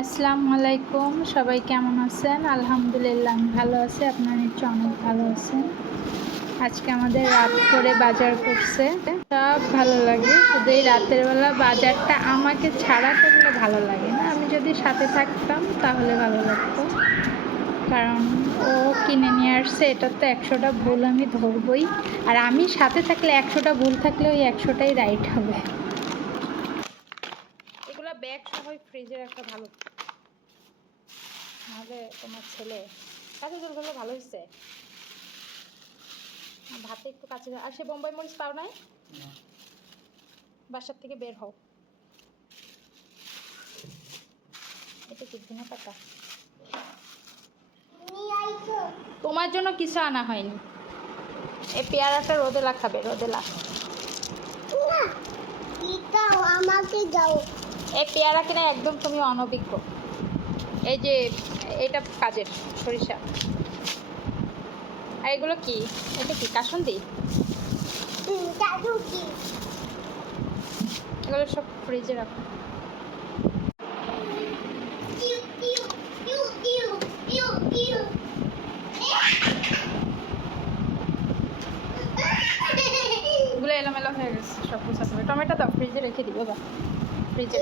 আসসালামু আলাইকুম, সবাই কেমন আছেন? আলহামদুলিল্লাহ আমি ভালো আছি, আপনারা নিশ্চয়ই অনেক ভালো আছেন। আজকে আমাদের রাত করে বাজার করছে, সব ভালো লাগে। শুধু এই রাতের বেলা বাজারটা আমাকে ছাড়া করলে ভালো লাগে না, আমি যদি সাথে থাকতাম তাহলে ভালো লাগতো। কারণ ও কিনে নিয়ে আসছে, এটা তো 100টা ভুল আমি ধরবই, আর আমি সাথে থাকলে 100টা ভুল থাকলে ওই 100টাই রাইট হবে। এগুলা ব্যাগ সবাই ফ্রিজে রাখা ভালো, নাহলে তোমার ছেলে কাছে চলগুলো ভালো হয়েছে। ভাতে একটু কাছে, আর সে বোম্বাই মরিচ পাও নাই? বাসার থেকে বের হও। এটা কি ধনে পাতা? তোমার জন্য কিছু আনা হয়নি। এই পেয়ারাটা রোদেলা খাবে, রোদেলা। আমাকে দাও। এই পেয়ারা কিনা একদম তুমি অনভিজ্ঞ। এই যে এটা কাজের সরিষা। আর এগুলো কি? এটা কি কাসুন্দি? এগুলো সব ফ্রিজে রাখো। এগুলো এলোমেলো হয়ে গেছে, সব গোছাতে হবে। টমেটো দাও, ফ্রিজে রেখে দিবে বা ফ্রিজে।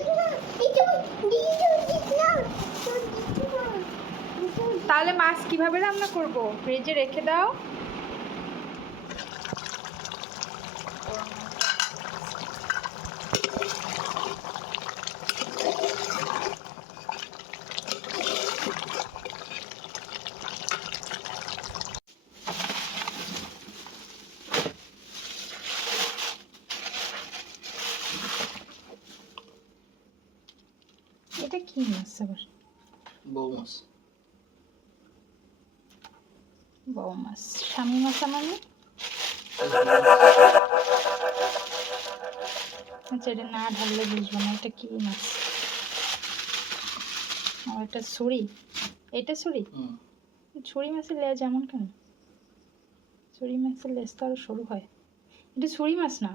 তাহলে মাছ কিভাবে রান্না করব? ফ্রিজে রেখে দাও। এটা কি মাছ আবার? বউ মাছ। বউ মাছ, স্বামী মাছ মানে? আচ্ছা, এটা না ঢাললে বুঝবো না এটা কি মাছ। ও, এটা ছুরি। এটা ছুরি? ছুরি মাছের লেজ এমন কেন? ছুরি মাছের লেজ তো আরো সরু হয়। এটা ছুরি মাছ না।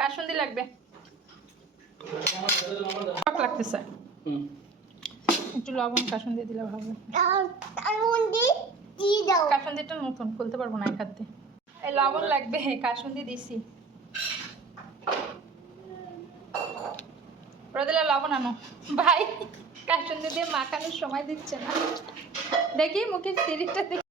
কাসুন্দি লাগবে, টক লাগতেছে। একটু লবণ কাসুন্দি দিলে ভালো। কাসুন্দিটা নতুন, খুলতে পারবো না এক হাত দিয়ে। এই লবণ লাগবে, কাসুন্দি দিছি। রোদেলা লবণ আনো ভাই, কাসুন্দি দিয়ে মাখানোর সময় দিচ্ছে না। দেখি মুখের সিরিজটা